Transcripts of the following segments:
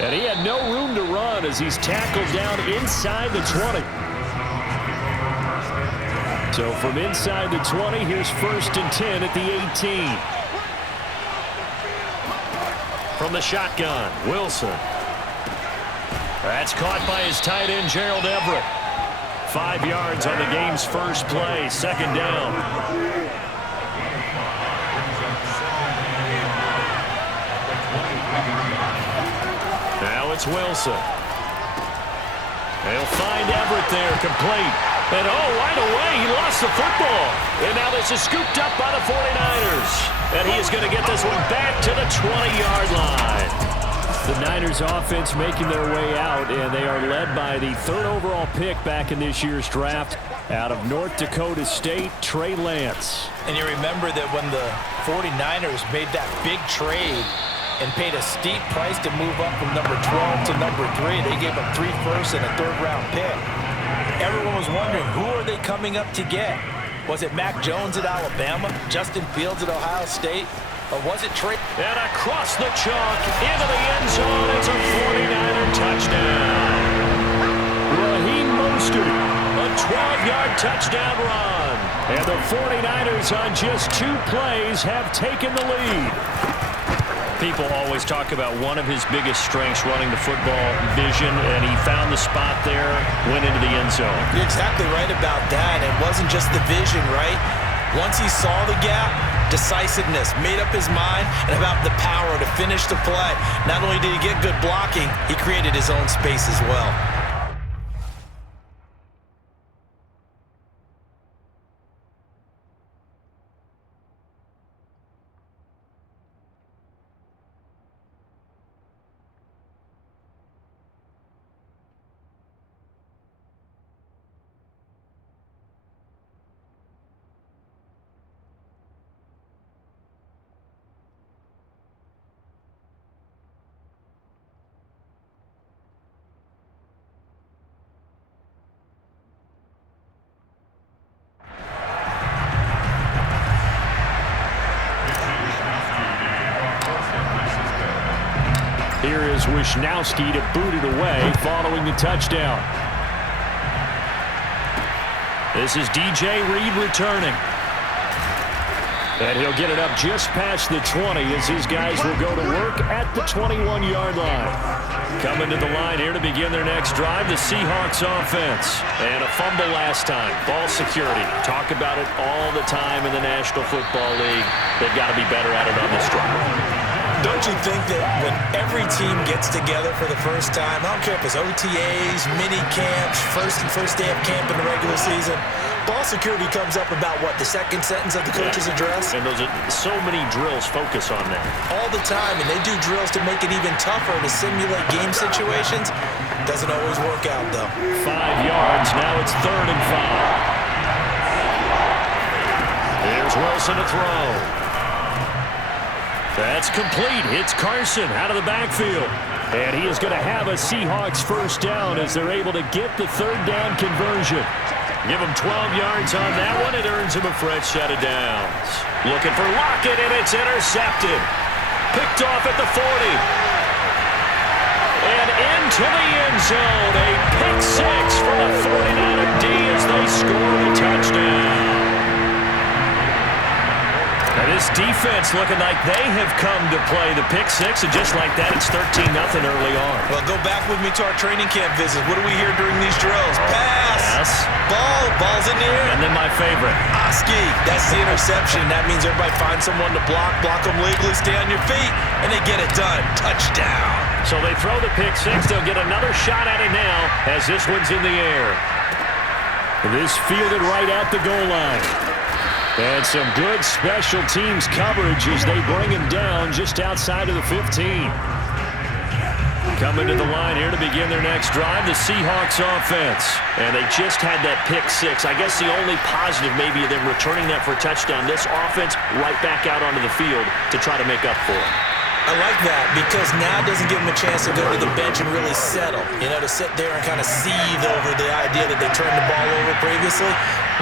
And he had no room to run as he's tackled down inside the 20. So from inside the 20, here's 1st and 10 at the 18. From the shotgun, Wilson. That's caught by his tight end, Gerald Everett. 5 yards on the game's first play, 2nd down. Now it's Wilson. They'll find Everett there, complete. And right away, he lost the football. And now this is scooped up by the 49ers. And he is going to get this one back to the 20-yard line. The Niners offense making their way out, and they are led by the 3rd overall pick back in this year's draft out of North Dakota State, Trey Lance. And you remember that when the 49ers made that big trade and paid a steep price to move up from number 12 to number 3, they gave up 3 firsts and a 3rd-round pick. Everyone was wondering, who are they coming up to get? Was it Mac Jones at Alabama, Justin Fields at Ohio State, or was it Trey? And across the chalk, into the end zone, it's a 49er touchdown. Raheem Mostert, a 12-yard touchdown run. And the 49ers on just 2 plays have taken the lead. People always talk about one of his biggest strengths, running the football, vision, and he found the spot there, went into the end zone. You're exactly right about that. It wasn't just the vision, right? Once he saw the gap, decisiveness, made up his mind, and about the power to finish the play. Not only did he get good blocking, he created his own space as well. Here is Wisnowski to boot it away following the touchdown. This is DJ Reed returning. And he'll get it up just past the 20 as his guys will go to work at the 21-yard line. Coming to the line here to begin their next drive, the Seahawks offense. And a fumble last time. Ball security. Talk about it all the time in the National Football League. They've got to be better at it on this drive. Don't you think that when every team gets together for the first time, I don't care if it's OTAs, mini camps, first day of camp in the regular season, ball security comes up about what, the second sentence of the coach's address? And those are so many drills focus on that. All the time, and they do drills to make it even tougher to simulate game situations. Doesn't always work out, though. 5 yards, now it's 3rd and 5. Here's Wilson to throw. That's complete. It's Carson out of the backfield. And he is going to have a Seahawks first down as they're able to get the 3rd down conversion. Give him 12 yards on that one. It earns him a fresh set of downs. Looking for Lockett, and it's intercepted. Picked off at the 40. And into the end zone. A pick 6 for the 49er D as they score the touchdown. Now this defense looking like they have come to play the pick 6, and just like that, it's 13-0 early on. Well, go back with me to our training camp visit. What do we hear during these drills? Pass. Ball's in the air. And then my favorite. Oski. That's the interception. That means everybody finds someone to block them legally, stay on your feet, and they get it done. Touchdown. So they throw the pick 6. They'll get another shot at it now as this one's in the air. This fielded right at the goal line. And some good special teams coverage as they bring him down just outside of the 15. Coming to the line here to begin their next drive, the Seahawks offense. And they just had that pick 6. I guess the only positive maybe of them returning that for a touchdown. This offense right back out onto the field to try to make up for it. I like that because now it doesn't give them a chance to go to the bench and really settle. You know, to sit there and kind of seethe over the idea that they turned the ball over previously.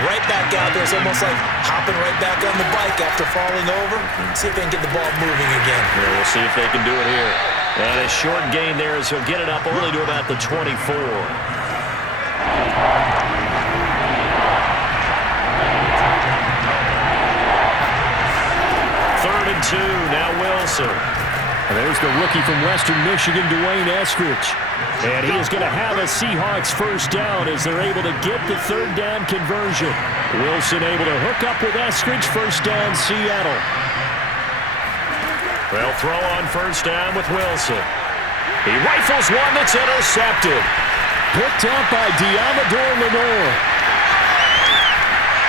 Right back out there. It's almost like hopping right back on the bike after falling over. See if they can get the ball moving again. Yeah, we'll see if they can do it here. And a short gain there as he'll get it up only to about the 24. Third and 2, now Wilson. And there's the rookie from Western Michigan, Dwayne Eskridge. And he is going to have a Seahawks first down as they're able to get the third down conversion. Wilson able to hook up with Eskridge, first down Seattle. They'll throw on first down with Wilson. He rifles one that's intercepted. Picked up by Diamador Lenore.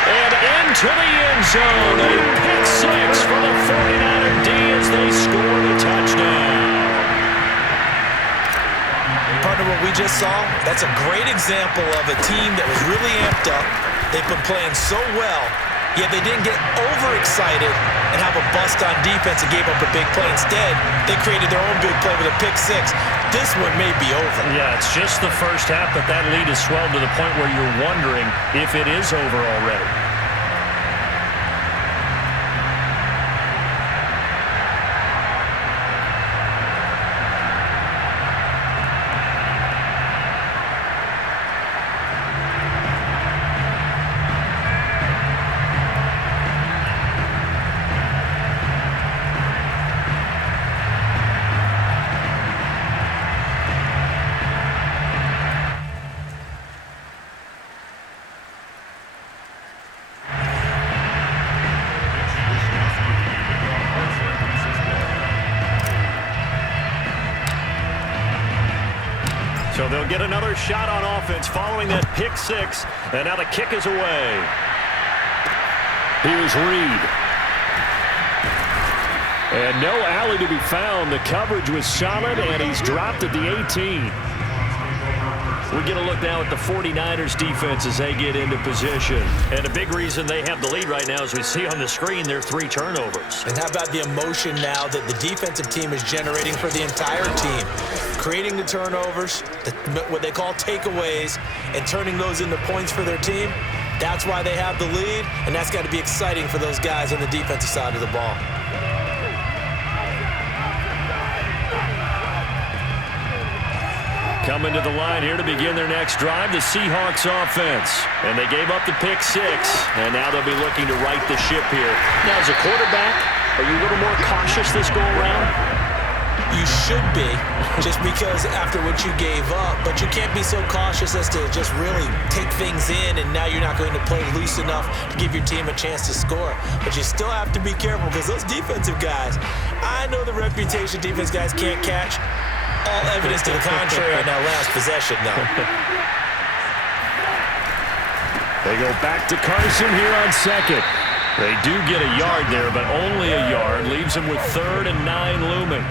And into the end zone. A pick six for the 49er D as they score the touchdown. Partner, what we just saw, that's a great example of a team that was really amped up. They've been playing so well, yet they didn't get overexcited and have a bust on defense and gave up a big play. Instead, they created their own big play with a pick six. This one may be over. Yeah, it's just the first half, but that lead has swelled to the point where you're wondering if it is over already. So they'll get another shot on offense following that pick six. And now the kick is away. Here's Reed. And no alley to be found. The coverage was solid, and he's dropped at the 18. We get a look now at the 49ers defense as they get into position. And a big reason they have the lead right now, as we see on the screen, their 3 turnovers. And how about the emotion now that the defensive team is generating for the entire team? Creating the turnovers, what they call takeaways, and turning those into points for their team. That's why they have the lead, and that's got to be exciting for those guys on the defensive side of the ball. Coming to the line here to begin their next drive, the Seahawks offense. And they gave up the pick six, and now they'll be looking to right the ship here. Now, as a quarterback, are you a little more cautious this go-around? You should be, just because after what you gave up, but you can't be so cautious as to just really take things in, and now you're not going to play loose enough to give your team a chance to score. But you still have to be careful, because those defensive guys, I know the reputation defense guys can't catch. All evidence to the contrary on that last possession, though. They go back to Carson here on second. They do get a yard there, but only a yard. Leaves them with 3rd and 9 looming.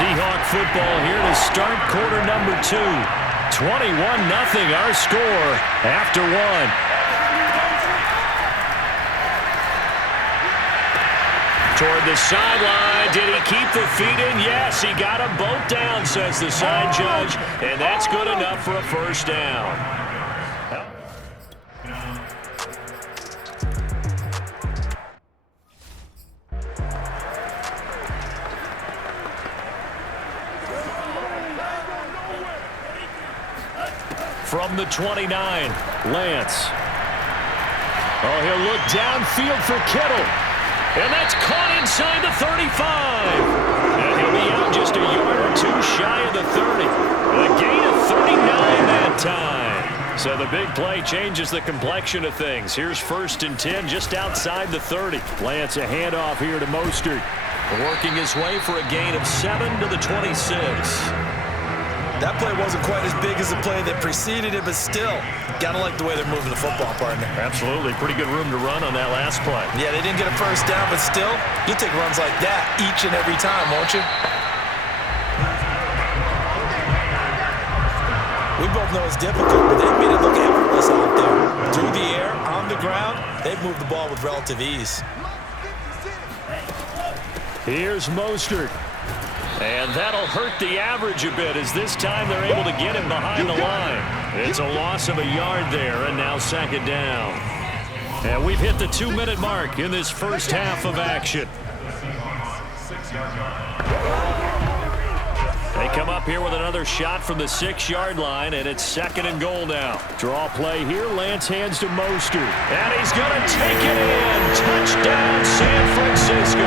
Seahawk football here to start quarter number 2. 21-0 our score after 1. Toward the sideline. Did he keep the feet in? Yes, he got them both down, says the side judge. And that's good enough for a first down. From the 29, Lance. Oh, he'll look downfield for Kittle. And that's caught inside the 35. And he'll be out just a yard or 2 shy of the 30. A gain of 39 that time. So the big play changes the complexion of things. Here's 1st and 10 just outside the 30. Lance a handoff here to Mostert. Working his way for a gain of 7 to the 26. That play wasn't quite as big as the play that preceded it, but still, gotta like the way they're moving the football, partner. Absolutely. Pretty good room to run on that last play. Yeah, they didn't get a first down, but still, you'll take runs like that each and every time, won't you? We both know it's difficult, but they made it look effortless out there. Through the air, on the ground, they've moved the ball with relative ease. Here's Mostert. And that'll hurt the average a bit, as this time they're able to get him behind the line. It's a loss of a yard there, and now 2nd down. And we've hit the 2-minute mark in this first half of action. They come up here with another shot from the 6-yard line, and it's 2nd and goal now. Draw play here. Lance hands to Mostert. And he's going to take it in. Touchdown, San Francisco.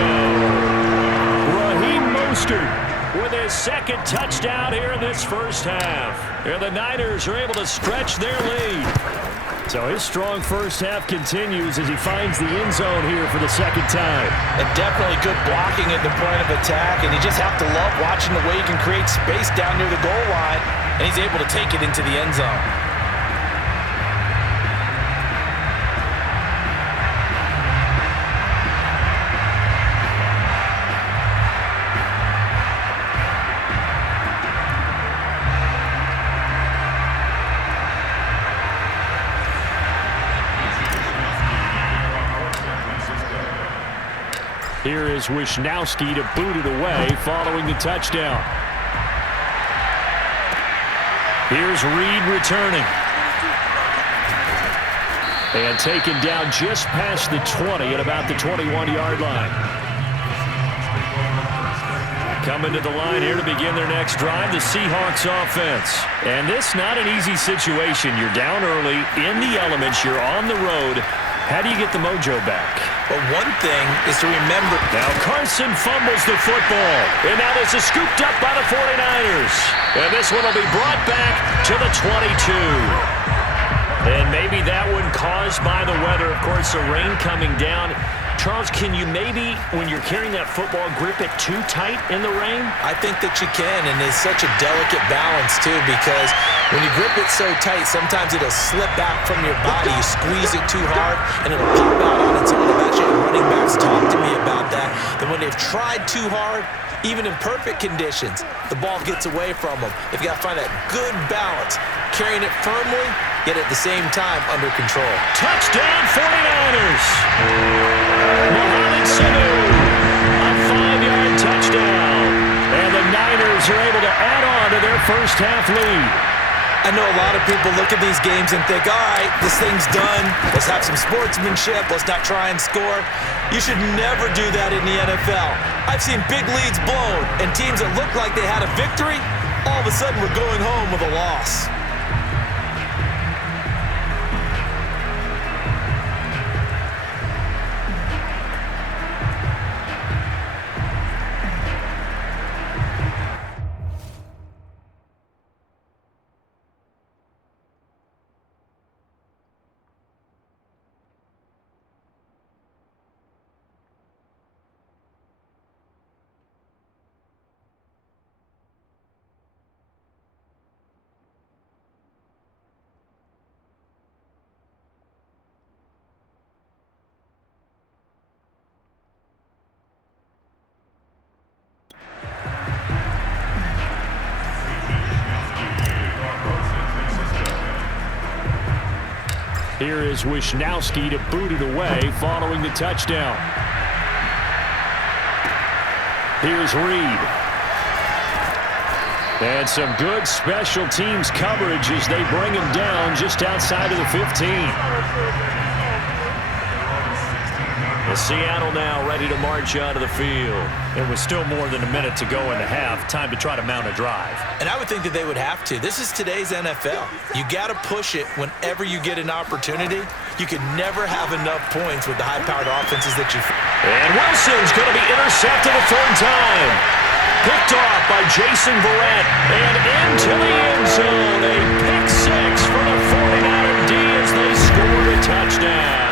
Raheem Mostert with his 2nd touchdown here in this first half. And the Niners are able to stretch their lead. So his strong first half continues as he finds the end zone here for the 2nd time. And definitely good blocking at the point of attack, and you just have to love watching the way he can create space down near the goal line, and he's able to take it into the end zone. Here is Wisnowski to boot it away following the touchdown. Here's Reed returning. And taken down just past the 20 at about the 21-yard line. Coming to the line here to begin their next drive, the Seahawks offense. And this not an easy situation. You're down early, in the elements, you're on the road. How do you get the mojo back? But one thing is to remember. Now Carson fumbles the football. And now this is scooped up by the 49ers. And this one will be brought back to the 22. And maybe that one caused by the weather. Of course, the rain coming down. Charles, can you maybe, when you're carrying that football, grip it too tight in the rain? I think that you can, and it's such a delicate balance, too, because when you grip it so tight, sometimes it'll slip out from your body. You squeeze it too hard, and it'll pop out on its own. I've actually had running backs talk to me about that, that when they've tried too hard, even in perfect conditions, the ball gets away from them. They've got to find that good balance, carrying it firmly, yet at the same time under control. Touchdown 49ers! Mohamed Sanu, a 5-yard touchdown. And the Niners are able to add on to their first half lead. I know a lot of people look at these games and think, all right, this thing's done. Let's have some sportsmanship. Let's not try and score. You should never do that in the NFL. I've seen big leads blown, and teams that looked like they had a victory, all of a sudden were going home with a loss. Here is Wisnowski to boot it away following the touchdown. Here's Reed. And some good special teams coverage as they bring him down just outside of the 15. Well, Seattle now ready to march out of the field. It was still more than a minute to go in the half. Time to try to mount a drive. And I would think that they would have to. This is today's NFL. You got to push it whenever you get an opportunity. You can never have enough points with the high-powered offenses that you. And Wilson's going to be intercepted a third time. Picked off by Jason Verrett. And into the end zone. A pick six for the 49er D as they score a touchdown.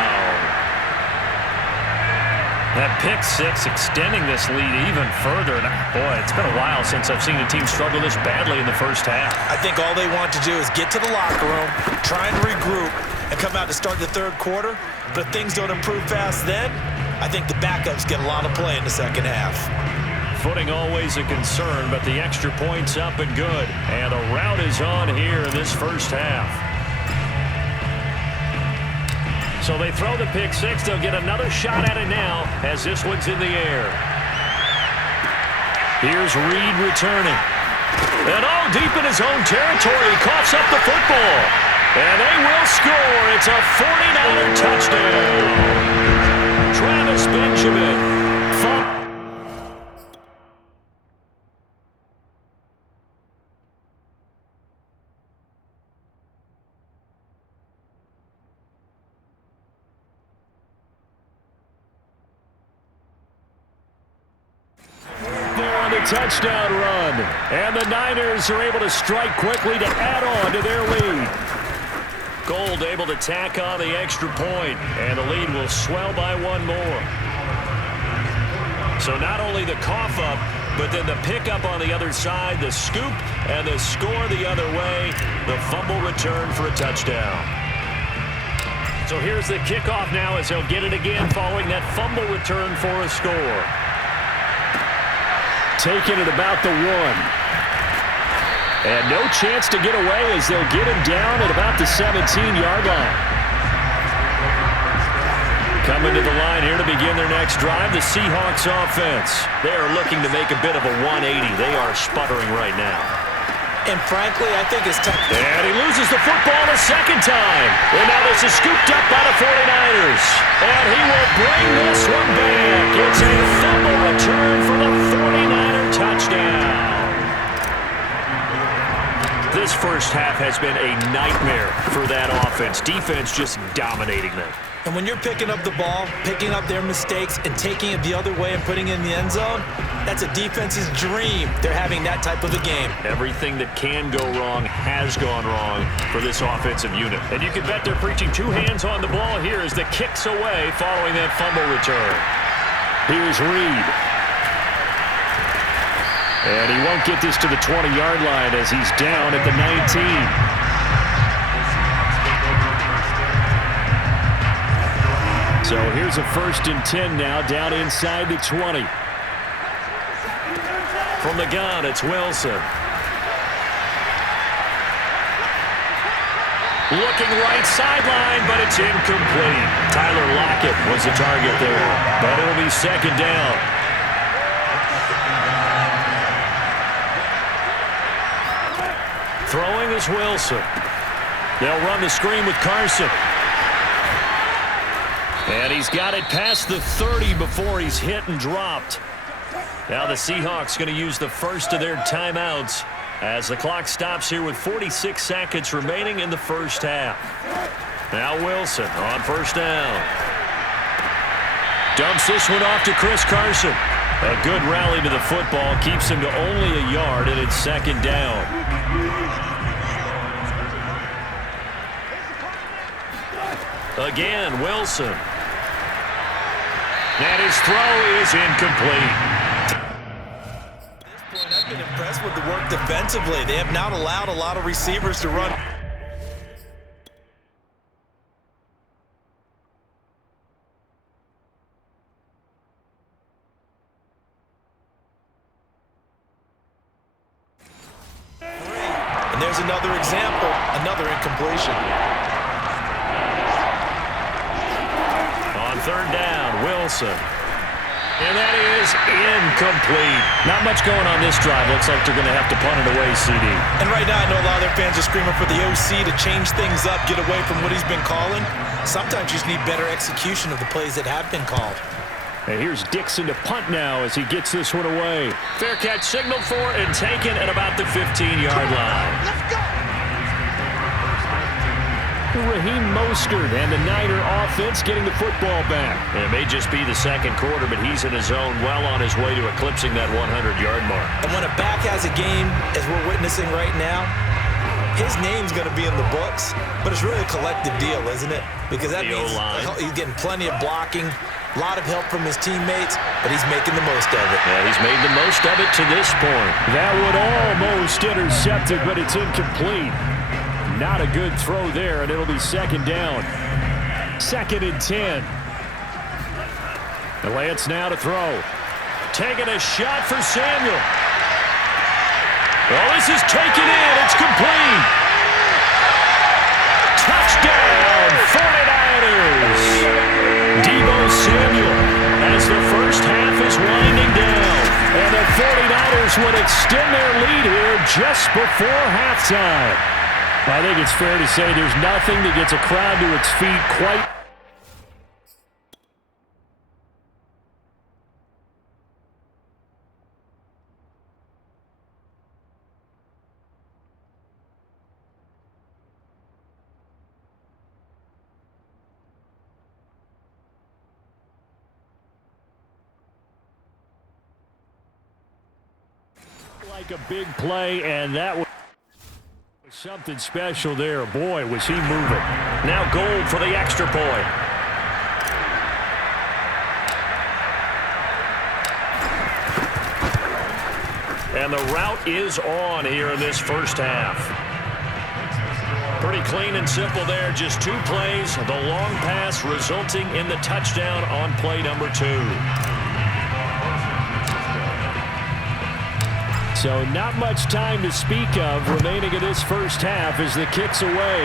That pick six extending this lead even further. And boy, it's been a while since I've seen a team struggle this badly in the first half. I think all they want to do is get to the locker room, try and regroup, and come out to start the third quarter. But if things don't improve fast then, I think the backups get a lot of play in the second half. Footing always a concern, but the extra point's up and good. And a rout is on here in this first half. So they throw the pick six. They'll get another shot at it now as this one's in the air. Here's Reed returning. And all deep in his own territory. He coughs up the football. And they will score. It's a 49er touchdown. Travis Benjamin. the touchdown run. And the Niners are able to strike quickly to add on to their lead. Gold able to tack on the extra point, and the lead will swell by one more. So not only the cough up, but then the pickup on the other side, the scoop, and the score the other way, the fumble return for a touchdown. So here's the kickoff now as they'll get it again following that fumble return for a score. Taking it about the 1. And no chance to get away as they'll get him down at about the 17-yard line. Coming to the line here to begin their next drive, the Seahawks offense. They are looking to make a bit of a 180. They are sputtering right now. And frankly, I think it's time. And he loses the football a second time. And now this is scooped up by the 49ers. And he will bring this one back. It's a fumble return for the 49er touchdown. This first half has been a nightmare for that offense. Defense just dominating them. And when you're picking up the ball, picking up their mistakes, and taking it the other way and putting it in the end zone, that's a defense's dream. They're having that type of a game. Everything that can go wrong has gone wrong for this offensive unit. And you can bet they're preaching two hands on the ball here as the kick's away following that fumble return. Here's Reed. And he won't get this to the 20-yard line as he's down at the 19. So here's a 1st and 10 now, down inside the 20. From the gun, it's Wilson. Looking right sideline, but it's incomplete. Tyler Lockett was the target there, but it'll be 2nd down. Throwing is Wilson. They'll run the screen with Carson. And he's got it past the 30 before he's hit and dropped. Now the Seahawks going to use the first of their timeouts as the clock stops here with 46 seconds remaining in the first half. Now Wilson on 1st down. Dumps this one off to Chris Carson. A good rally to the football keeps him to only a yard, and it's 2nd down. Again, Wilson. And his throw is incomplete. At this point, I've been impressed with the work defensively. They have not allowed a lot of receivers to run. And there's another example, another incompletion. On 3rd down, Wilson. And that is incomplete. Not much going on this drive. Looks like they're going to have to punt it away, CD. And right now, I know a lot of their fans are screaming for the OC to change things up, get away from what he's been calling. Sometimes you just need better execution of the plays that have been called. And here's Dixon to punt now as he gets this one away. Fair catch signaled for and taken at about the 15-yard line. Let's go! Raheem Mostert and the Niner offense getting the football back. It may just be the 2nd quarter, but he's in his zone, well on his way to eclipsing that 100-yard mark. And when a back has a game, as we're witnessing right now, his name's going to be in the books, but it's really a collective deal, isn't it? Because that means he's getting plenty of blocking, a lot of help from his teammates, but he's making the most of it. Yeah, he's made the most of it to this point. That would almost intercept it, but it's incomplete. Not a good throw there, and it'll be 2nd down. 2nd and 10. The Lance now to throw. Taking a shot for Samuel. Well, this is taken in. It's complete. Touchdown, 49ers. Deebo Samuel as the first half is winding down. And the 49ers would extend their lead here just before halftime. I think it's fair to say there's nothing that gets a crowd to its feet quite like a big play, and that was something special there. Boy, was he moving. Now Gold for the extra point. And the route is on here in this first half. Pretty clean and simple there. Just 2 plays. The long pass resulting in the touchdown on play number 2. So not much time to speak of remaining in this first half as the kick's away.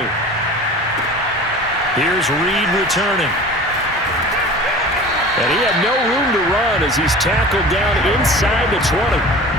Here's Reed returning. And he had no room to run as he's tackled down inside the 20.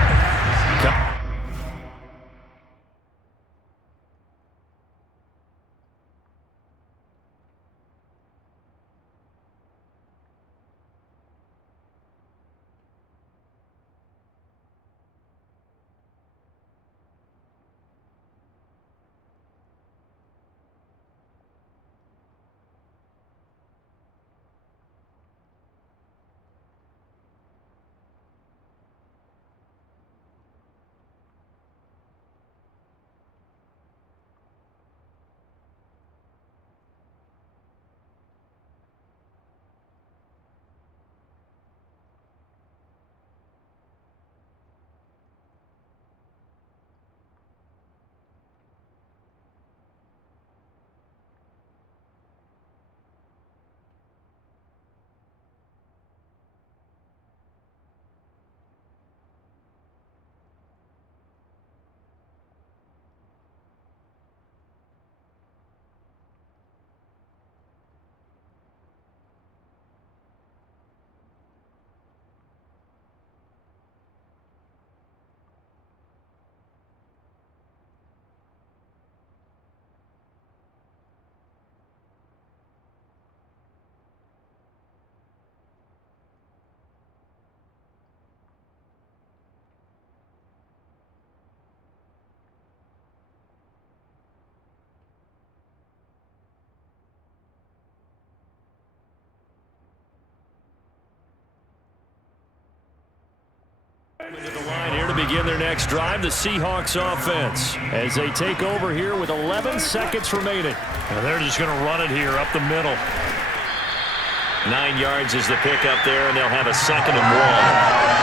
To the line here to begin their next drive, the Seahawks offense, as they take over here with 11 seconds remaining. And they're just going to run it here up the middle. 9 yards is the pickup there, and they'll have a 2nd and 1.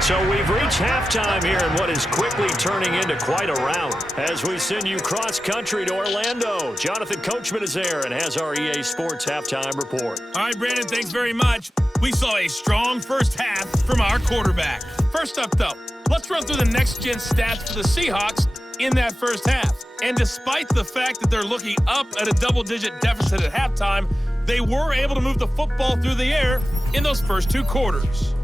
So we've reached halftime here in what is quickly turning into quite a rout. As we send you cross-country to Orlando, Jonathan Coachman is there and has our EA Sports halftime report. All right, Brandon, thanks very much. We saw a strong first half from our quarterback. First up, though, let's run through the next-gen stats for the Seahawks in that first half. And despite the fact that they're looking up at a double-digit deficit at halftime, they were able to move the football through the air in those first 2 quarters.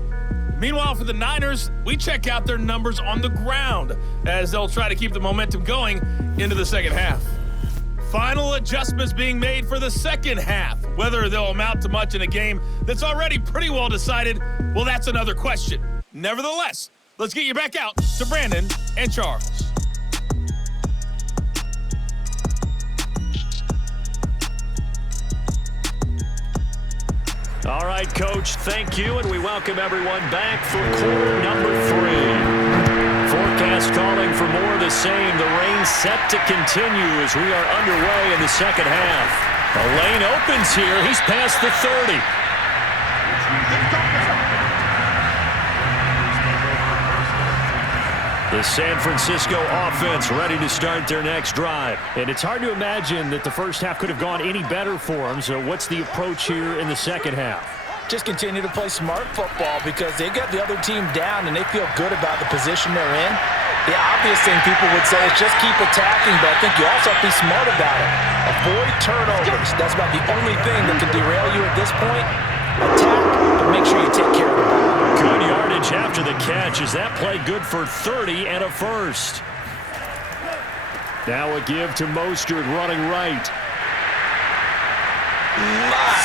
Meanwhile, for the Niners, we check out their numbers on the ground as they'll try to keep the momentum going into the second half. Final adjustments being made for the second half. Whether they'll amount to much in a game that's already pretty well decided, well, that's another question. Nevertheless, let's get you back out to Brandon and Charles. All right, Coach, thank you, and we welcome everyone back for quarter number 3. Forecast calling for more of the same. The rain set to continue as we are underway in the second half. The lane opens here. He's past the 30. The San Francisco offense ready to start their next drive. And it's hard to imagine that the first half could have gone any better for them. So what's the approach here in the second half? Just continue to play smart football because they got the other team down and they feel good about the position they're in. The obvious thing people would say is just keep attacking, but I think you also have to be smart about it. Avoid turnovers. That's about the only thing that can derail you at this point. Attack, but make sure you take care of the ball. Good yardage after the catch. Is that play good for 30 and a first? Now a give to Mostert running right.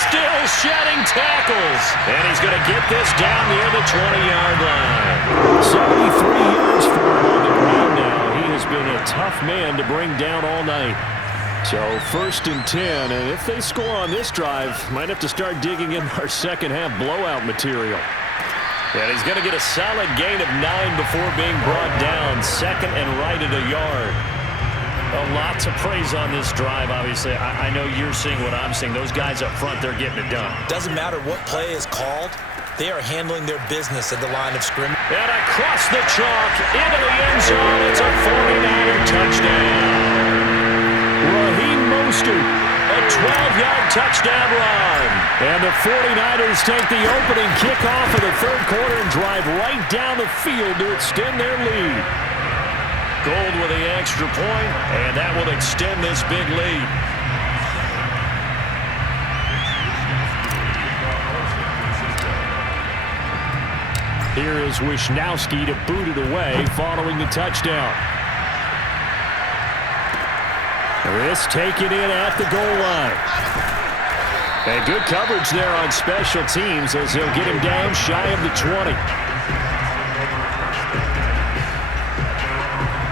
Still shedding tackles. And he's going to get this down near the 20-yard line. 73 yards for him on the ground now. He has been a tough man to bring down all night. So 1st and 10, and if they score on this drive, might have to start digging in our second half blowout material. And he's going to get a solid gain of 9 before being brought down. 2nd and right at a yard. A lot to praise on this drive, obviously. I know you're seeing what I'm seeing. Those guys up front, they're getting it done. Doesn't matter what play is called. They are handling their business at the line of scrimmage. And across the chalk, into the end zone. It's a 49er touchdown. Raheem Mostert, a 12-yard touchdown run. And the 49ers take the opening kickoff of the third quarter and drive right down the field to extend their lead. Gold with the extra point, and that will extend this big lead. Here is Wishnowski to boot it away following the touchdown. This taken in at the goal line. And good coverage there on special teams as they'll get him down shy of the 20.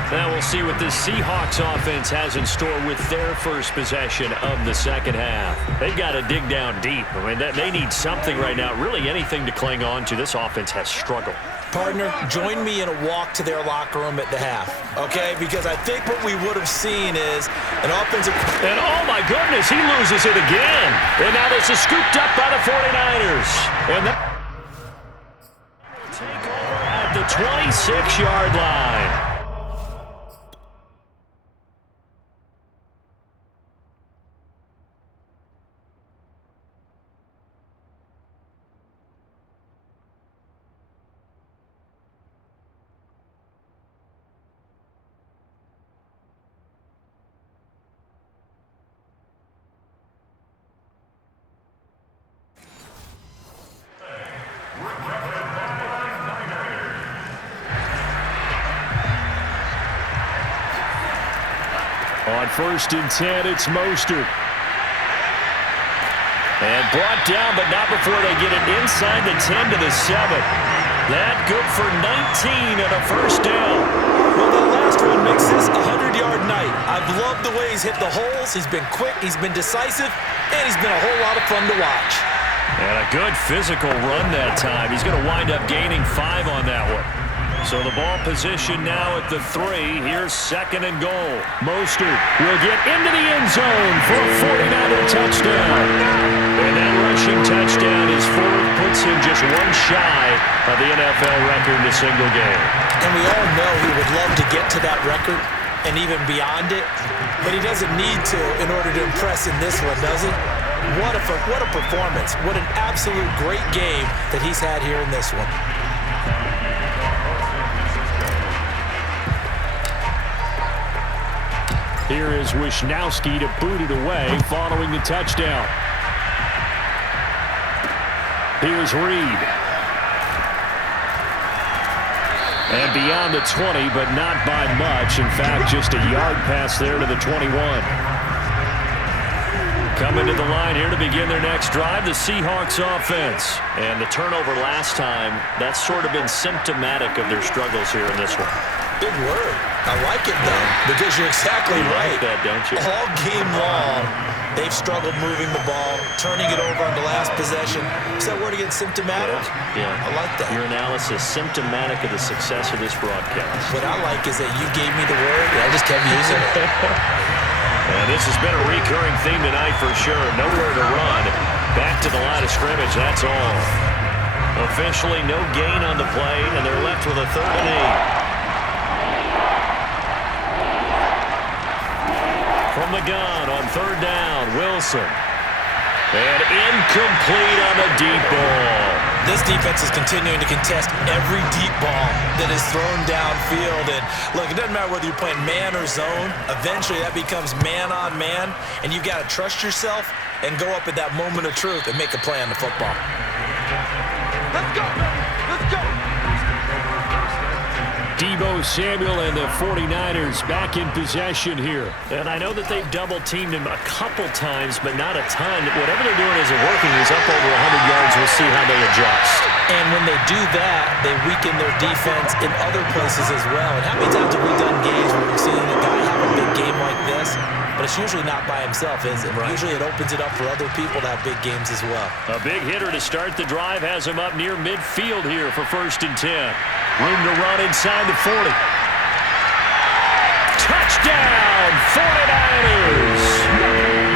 Now we'll see what this Seahawks offense has in store with their first possession of the second half. They've got to dig down deep. I mean, they need something right now, really anything to cling on to. This offense has struggled. Partner, join me in a walk to their locker room at the half, okay? Because I think what we would have seen is an offensive... And oh my goodness, he loses it again. And now this is scooped up by the 49ers. And that take over at the 26-yard line. On 1st and 10, it's Mostert. And brought down, but not before they get it inside the 10 to the 7. That good for 19 and a first down. Well, the last one makes this a 100-yard night. I've loved the way he's hit the holes. He's been quick, he's been decisive, and he's been a whole lot of fun to watch. And a good physical run that time. He's going to wind up gaining 5 on that one. So the ball position now at the 3. Here's 2nd and goal. Mostert will get into the end zone for a 49er touchdown. And that rushing touchdown is 4th, puts him just one shy of the NFL record in a single game. And we all know he would love to get to that record and even beyond it, but he doesn't need to in order to impress in this one, does he? What a performance. What an absolute great game that he's had here in this one. Here is Wishnowski to boot it away following the touchdown. Here's Reed. And beyond the 20, but not by much. In fact, just a yard pass there to the 21. Coming to the line here to begin their next drive, the Seahawks offense. And the turnover last time, that's sort of been symptomatic of their struggles here in this one. Big word. I like it, though, because you're exactly right. You like that, don't you? All game long, they've struggled moving the ball, turning it over on the last possession. Is that word again, symptomatic? Yeah. I like that. Your analysis, symptomatic of the success of this broadcast. What I like is that you gave me the word, and I just kept using it. And this has been a recurring theme tonight for sure. Nowhere to run. Back to the line of scrimmage, that's all. Officially no gain on the play, and they're left with a 3rd and 8. From the gun on 3rd down, Wilson. And incomplete on the deep ball. This defense is continuing to contest every deep ball that is thrown downfield. And look, it doesn't matter whether you're playing man or zone. Eventually, that becomes man on man. And you've got to trust yourself and go up at that moment of truth and make a play on the football. Let's go, baby. Let's go. Deebo Samuel and the 49ers back in possession here. And I know that they've double-teamed him a couple times, but not a ton. Whatever they're doing isn't working. He's up over 100 yards. We'll see how they adjust. And when they do that, they weaken their defense in other places as well. And how many times have we done games where we've seen a guy have a big game like this? But it's usually not by himself, is it? Right. Usually it opens it up for other people to have big games as well. A big hitter to start the drive has him up near midfield here for 1st and 10. Room to run inside the 40. Touchdown, 49ers!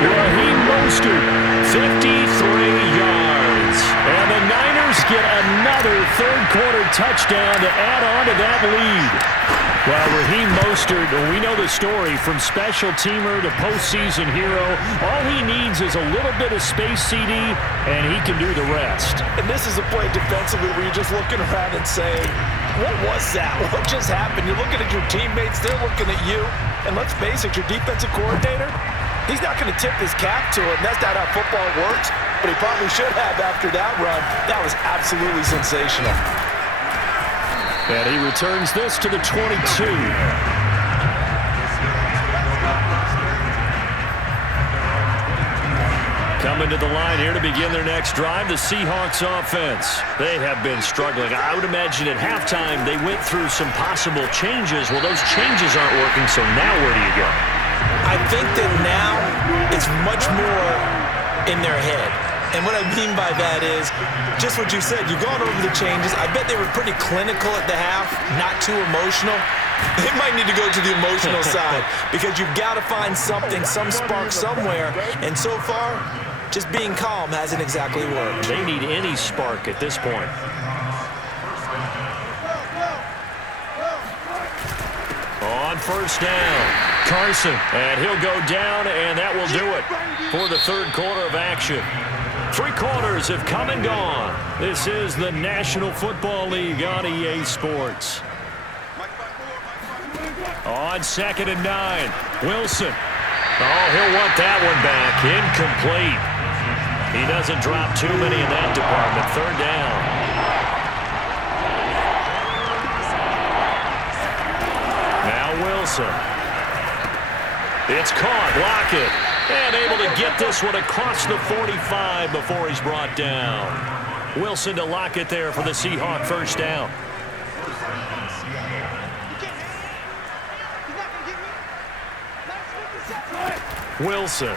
Raheem Mostert, 53 yards. And the Niners get another third-quarter touchdown to add on to that lead. Well, Raheem Mostert, we know the story, from special teamer to postseason hero. All he needs is a little bit of space, CD, and he can do the rest. And this is a play defensively where you're just looking around and saying, what was that? What just happened? You're looking at your teammates, they're looking at you. And let's face it, your defensive coordinator, he's not going to tip his cap to it, and that's not how football works. But he probably should have after that run. That was absolutely sensational. And he returns this to the 22. Coming to the line here to begin their next drive, the Seahawks offense. They have been struggling. I would imagine at halftime they went through some possible changes. Well, those changes aren't working, so now where do you go? I think that now it's much more in their head. And what I mean by that is just what you said. You've gone over the changes. I bet they were pretty clinical at the half, not too emotional. They might need to go to the emotional side because you've got to find something, some spark somewhere. And so far, just being calm hasn't exactly worked. They need any spark at this point. On 1st down, Carson, and he'll go down, and that will do it for the third quarter of action. 3 quarters have come and gone. This is the National Football League on EA Sports. On 2nd and 9, Wilson. Oh, he'll want that one back. Incomplete. He doesn't drop too many in that department. 3rd down. Now Wilson. It's caught. Lockett. And able to get this one across the 45 before he's brought down. Wilson to Lockett there for the Seahawk 1st down. Wilson.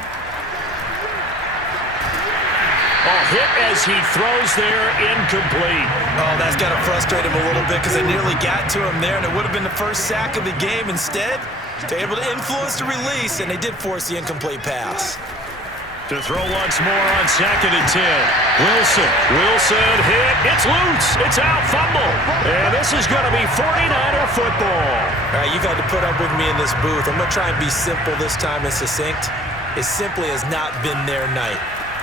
Hit as he throws there, incomplete. Oh, that's got to frustrate him a little bit because they nearly got to him there, and it would have been the first sack of the game. Instead, they're able to influence the release, and they did force the incomplete pass. To throw once more on 2nd and 10. Wilson hit. It's loose. It's out. Fumble. And this is going to be 49er football. All right, you've had to put up with me in this booth. I'm going to try and be simple this time and succinct. It simply has not been their night.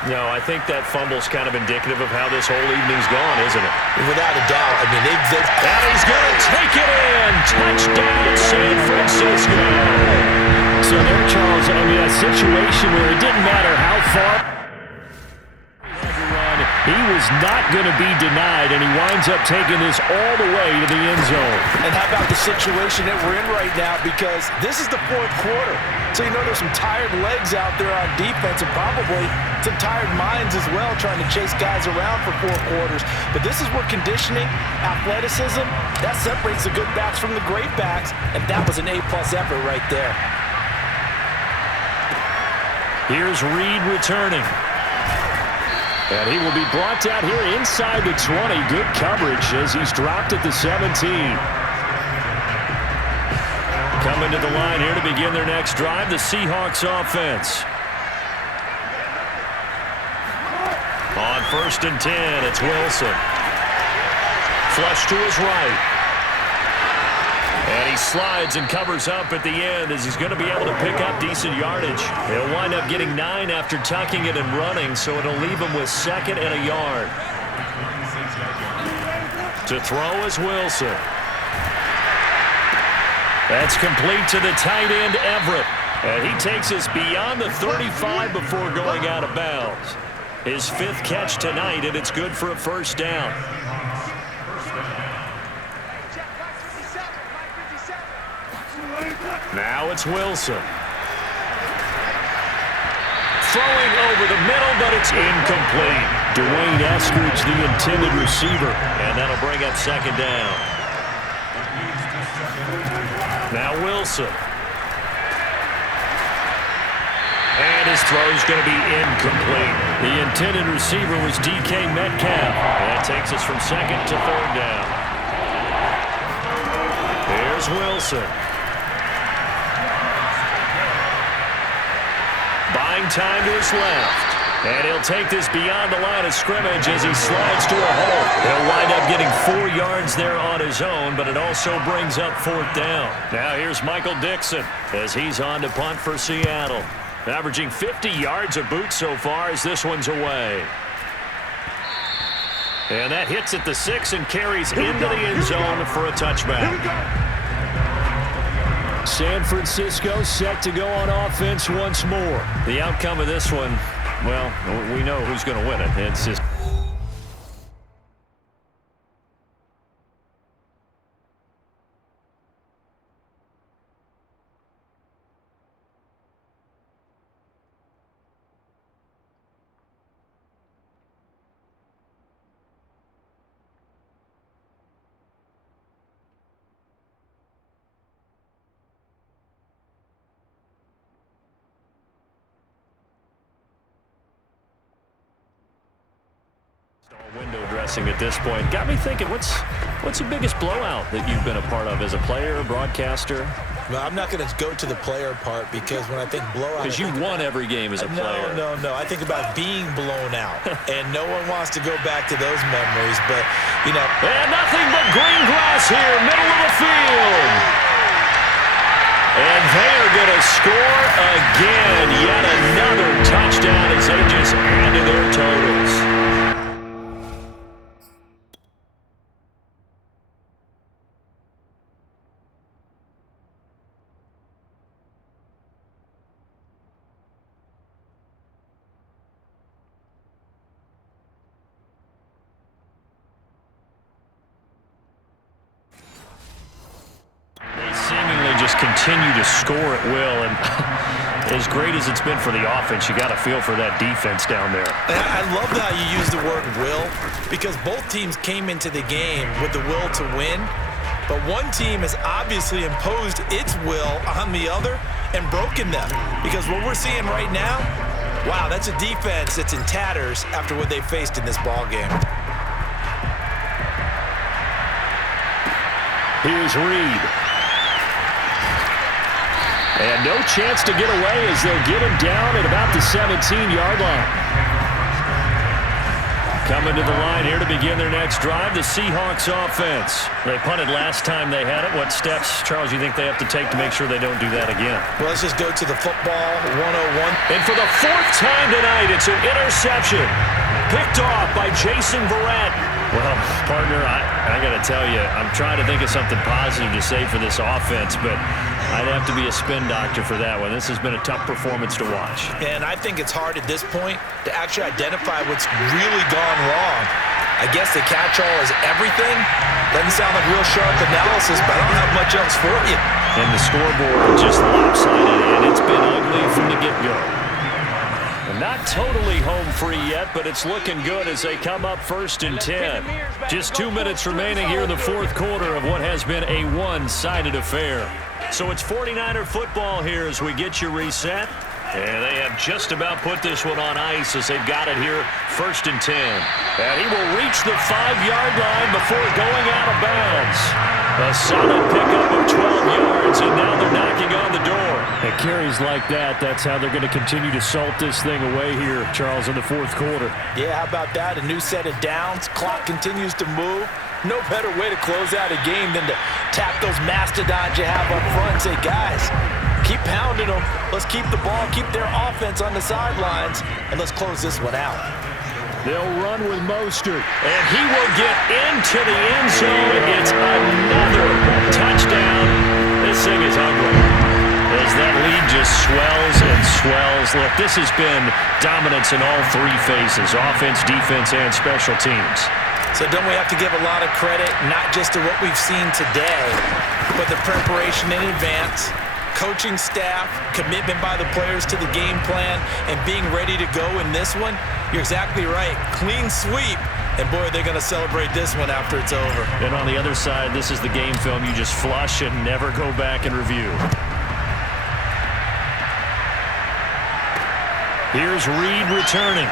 No, I think that fumble's kind of indicative of how this whole evening's gone, isn't it? Without a doubt. I mean, they've and he's going to take it in. Touchdown, San Francisco. So there, Charles, I mean, a situation where it didn't matter how far he was not going to be denied, and he winds up taking this all the way to the end zone. And how about the situation that we're in right now? Because this is the 4th quarter. So you know there's some tired legs out there on defense and probably some tired minds as well trying to chase guys around for 4 quarters. But this is where conditioning, athleticism, that separates the good backs from the great backs, and that was an A-plus effort right there. Here's Reed returning. And he will be brought down here inside the 20. Good coverage as he's dropped at the 17. Coming to the line here to begin their next drive, the Seahawks offense. On 1st and 10, it's Wilson. Flush to his right. And he slides and covers up at the end as he's going to be able to pick up decent yardage. He'll wind up getting 9 after tucking it and running, so it'll leave him with 2nd and a yard. To throw is Wilson. That's complete to the tight end, Everett. And he takes us beyond the 35 before going out of bounds. His 5th catch tonight, and it's good for a 1st down. Now it's Wilson. Throwing over the middle, but it's incomplete. Dwayne Eskridge, the intended receiver. And that'll bring up second down. Now Wilson. And his throw's going to be incomplete. The intended receiver was DK Metcalf. That takes us from second to third down. Here's Wilson. Buying time to his left. And he'll take this beyond the line of scrimmage as he slides to a hole. He'll wind up getting 4 yards there on his own, but it also brings up fourth down. Now here's Michael Dixon as he's on to punt for Seattle. Averaging 50 yards a boot so far as this one's away. And that hits at the 6 and carries into the end zone for a touchback. San Francisco set to go on offense once more. The outcome of this one, well, we know who's going to win it. It's just... window dressing at this point. Got me thinking, what's the biggest blowout that you've been a part of as a player, broadcaster? Well, I'm not going to go to the player part because when I think blowout... Because you won every game as a player. No. I think about being blown out. And no one wants to go back to those memories, but, you know... And nothing but green grass here, middle of the field. And they are going to score again. Yet another touchdown as they just add to their totals. Continue to score at will, and as great as it's been for the offense, you got to feel for that defense down there. And I love how you use the word will, because both teams came into the game with the will to win, but one team has obviously imposed its will on the other and broken them, because what we're seeing right now, wow, that's a defense that's in tatters after what they faced in this ball game. Here's Reed. And no chance to get away as they'll get him down at about the 17-yard line. Coming to the line here to begin their next drive, the Seahawks offense. They punted last time they had it. What steps, Charles, you think they have to take to make sure they don't do that again? Well, let's just go to the football 101. And for the 4th time tonight, it's an interception. Picked off by Jason Verrett. Well, partner, I got to tell you, I'm trying to think of something positive to say for this offense, but I'd have to be a spin doctor for that one. This has been a tough performance to watch. And I think it's hard at this point to actually identify what's really gone wrong. I guess the catch-all is everything. Doesn't sound like real sharp analysis, but I don't have much else for you. And the scoreboard just lopsided, and it's been ugly from the get-go. Not totally home free yet, but it's looking good as they come up 1st and 10. Just 2 minutes remaining here in the 4th quarter of what has been a one-sided affair. So it's 49er football here as we get you reset. And they have just about put this one on ice as they've got it here 1st and 10. And he will reach the 5-yard line before going out of bounds. A solid pickup of 12 yards, and now they're knocking on the door. And carries like that, that's how they're going to continue to salt this thing away here, Charles, in the 4th quarter. Yeah, how about that? A new set of downs. Clock continues to move. No better way to close out a game than to tap those mastodons you have up front and say, guys, keep pounding them. Let's keep the ball, keep their offense on the sidelines, and let's close this one out. They'll run with Mostert, and he will get into the end zone. It's another touchdown. This thing is ugly as that lead just swells and swells. Look, this has been dominance in all 3 phases, offense, defense, and special teams. So don't we have to give a lot of credit, not just to what we've seen today, but the preparation in advance, coaching staff, commitment by the players to the game plan, and being ready to go in this one, you're exactly right. Clean sweep. And, boy, they're going to celebrate this one after it's over. And on the other side, this is the game film you just flush and never go back and review. Here's Reed returning.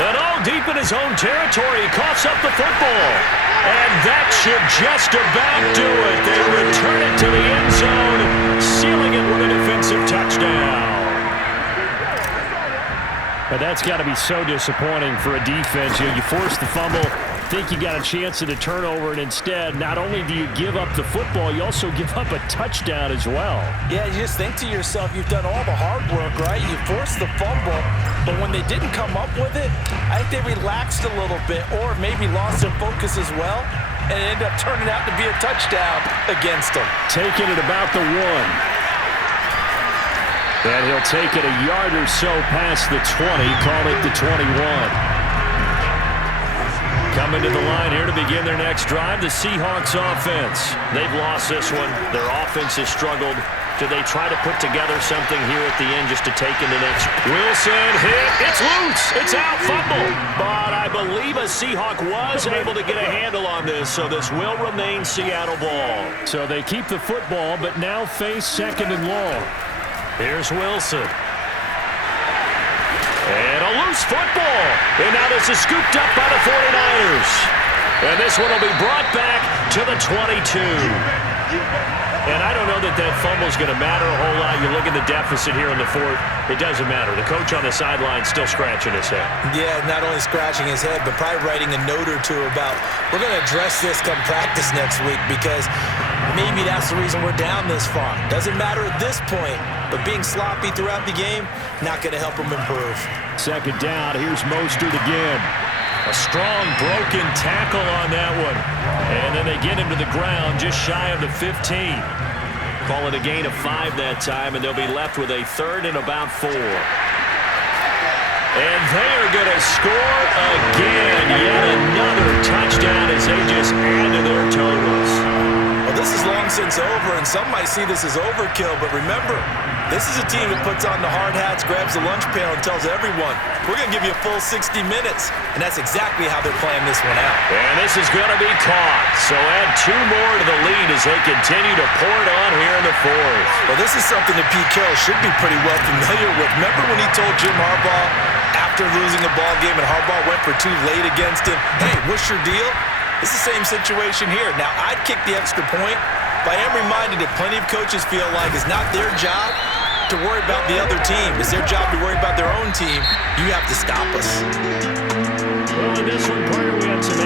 And all deep in his own territory, he coughs up the football. And that should just about do it. They return it to the end zone, sealing it with a defensive touchdown. But that's got to be so disappointing for a defense. You force the fumble, think you got a chance at a turnover, and instead, not only do you give up the football, you also give up a touchdown as well. Yeah, you just think to yourself, you've done all the hard work, right? You forced the fumble, but when they didn't come up with it, I think they relaxed a little bit or maybe lost their focus as well, and it ended up turning out to be a touchdown against them. Taking it about the 1. And he'll take it a yard or so past the 20, call it the 21. Coming to the line here to begin their next drive, the Seahawks offense. They've lost this one. Their offense has struggled. Do they try to put together something here at the end just to take into next? Wilson hit. It's loose. It's out. Fumble. But I believe a Seahawk was able to get a handle on this, so this will remain Seattle ball. So they keep the football, but now face second and long. Here's Wilson. And a loose football. And now this is scooped up by the 49ers. And this one will be brought back to the 22. And I don't know that that fumble is going to matter a whole lot. You look at the deficit here in the 4th. It doesn't matter. The coach on the sideline still scratching his head. Yeah, not only scratching his head, but probably writing a note or two about, we're going to address this come practice next week because maybe that's the reason we're down this far. Doesn't matter at this point, but being sloppy throughout the game, not going to help them improve. Second down, here's Mostert again. A strong broken tackle on that one. And then they get him to the ground just shy of the 15. Call it a gain of 5 that time, and they'll be left with a 3rd and about 4. And they are going to score again. Yet another touchdown as they just add to their totals. Well, this is long since over, and some might see this as overkill, but remember, this is a team that puts on the hard hats, grabs the lunch pail, and tells everyone, we're going to give you a full 60 minutes. And that's exactly how they're playing this one out. And this is going to be caught. So add 2 more to the lead as they continue to pour it on here in the 4th. Well, this is something that Pete Carroll should be pretty well familiar with. Remember when he told Jim Harbaugh after losing a ball game and Harbaugh went for 2 late against him, hey, what's your deal? It's the same situation here. Now, I'd kick the extra point, but I am reminded that plenty of coaches feel like it's not their job to worry about the other team. It's their job to worry about their own team. You have to stop us. Well, in this one, Parker, we had some